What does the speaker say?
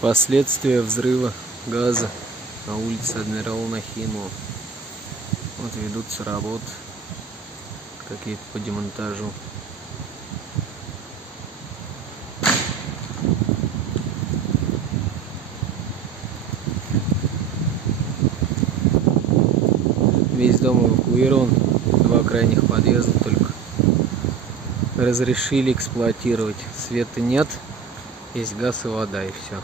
Последствия взрыва газа на улице Адмирала Нахимова. Вот ведутся работы какие-то по демонтажу. Весь дом эвакуирован, 2 крайних подъезда только разрешили эксплуатировать. Света нет, есть газ и вода, и все.